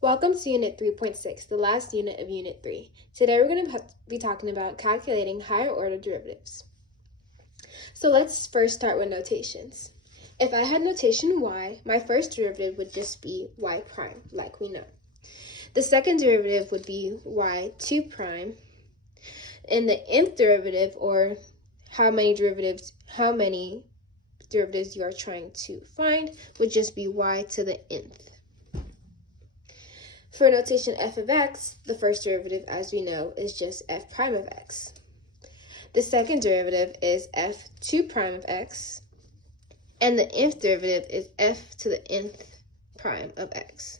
Welcome to Unit 3.6, the last unit of Unit 3. Today we're going to be talking about calculating higher order derivatives. So let's first start with notations. If I had notation y, my first derivative would just be y prime, like we know. The second derivative would be y2 prime, and the nth derivative, or how many derivatives you are trying to find, would just be y to the nth. For notation f of x, the first derivative, as we know, is just f prime of x. The second derivative is f2 prime of x, and the nth derivative is f to the nth prime of x.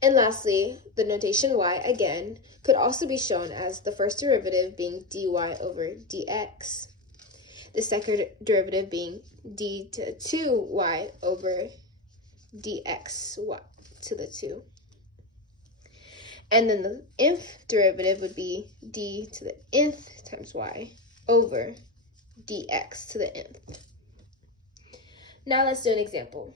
And lastly, the notation y, again, could also be shown as the first derivative being dy over dx, the second derivative being d to the 2y over dx to the 2. And then the nth derivative would be d to the nth times y over dx to the nth. Now let's do an example.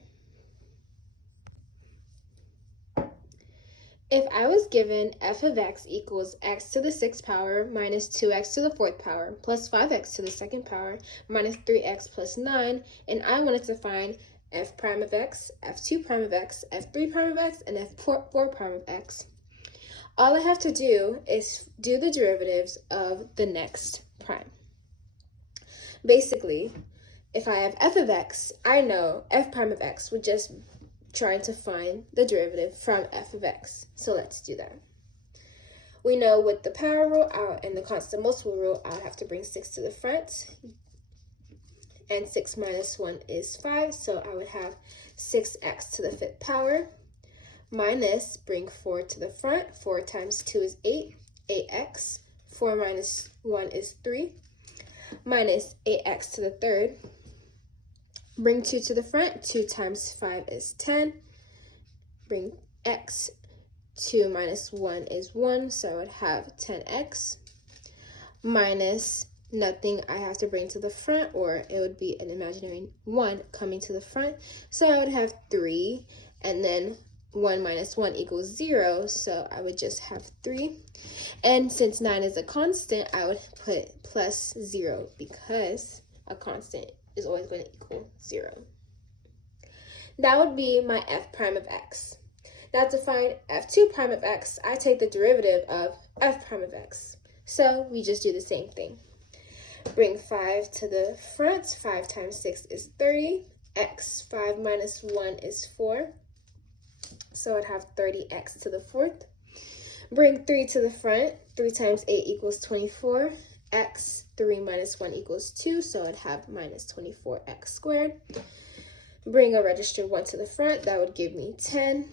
If I was given f of x equals x to the 6th power minus 2x to the 4th power plus 5x to the 2nd power minus 3x plus 9, and I wanted to find f prime of x, f2 prime of x, f3 prime of x, and f4 prime of x, all I have to do is do the derivatives of the next prime. Basically, if I have f of x, I know f prime of x would just try to find the derivative from f of x. So let's do that. We know with the power rule out and the constant multiple rule, I would have to bring 6 to the front. And 6 minus 1 is 5, so I would have 6x to the 5th power, minus, bring 4 to the front, 4 times 2 is 8, 8x, 4 minus 1 is 3, minus 8x to the 3rd, bring 2 to the front, 2 times 5 is 10, bring x, 2 minus 1 is 1, so I would have 10x, minus nothing I have to bring to the front, or it would be an imaginary 1 coming to the front. So I would have 3, and then 1 minus 1 equals 0, so I would just have 3. And since 9 is a constant, I would put plus 0 because a constant is always going to equal 0. That would be my f prime of x. Now to find f2 prime of x, I take the derivative of f prime of x. So we just do the same thing. Bring 5 to the front, 5 times 6 is 30, x, 5 minus 1 is 4, so I'd have 30x to the 4th. Bring 3 to the front, 3 times 8 equals 24, x, 3 minus 1 equals 2, so I'd have minus 24x squared. Bring a registered 1 to the front, that would give me 10.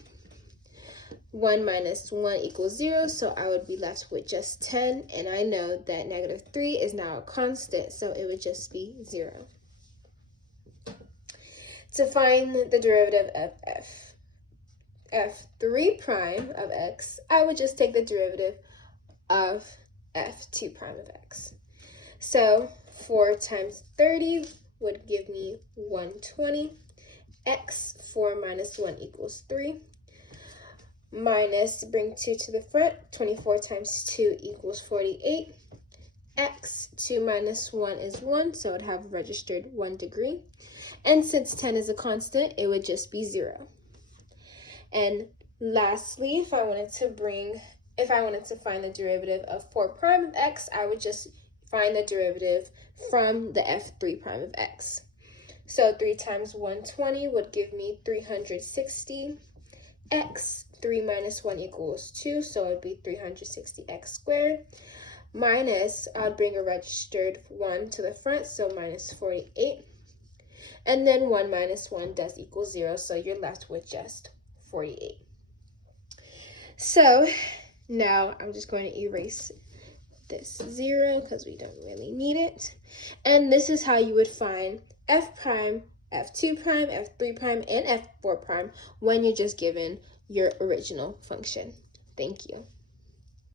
1 minus 1 equals 0, so I would be left with just 10, and I know that negative 3 is now a constant, so it would just be 0. To find the derivative of f3 prime of x, I would just take the derivative of f2 prime of x. So 4 times 30 would give me 120, x, 4 minus 1 equals 3, minus, bring 2 to the front, 24 times 2 equals 48, x, 2 minus 1 is 1, so it would have registered 1 degree, and since 10 is a constant, it would just be 0. And lastly, if I wanted to find the derivative of 4 prime of x, I would just find the derivative from the f3 prime of x. So 3 times 120 would give me 360, x, 3 minus 1 equals 2, so it would be 360x squared, minus, I'll bring a registered 1 to the front, so minus 48, and then 1 minus 1 does equal 0, so you're left with just 48. So now I'm just going to erase this 0 because we don't really need it, and this is how you would find f prime, f2 prime, f3 prime, and f4 prime when you're just given your original function. Thank you.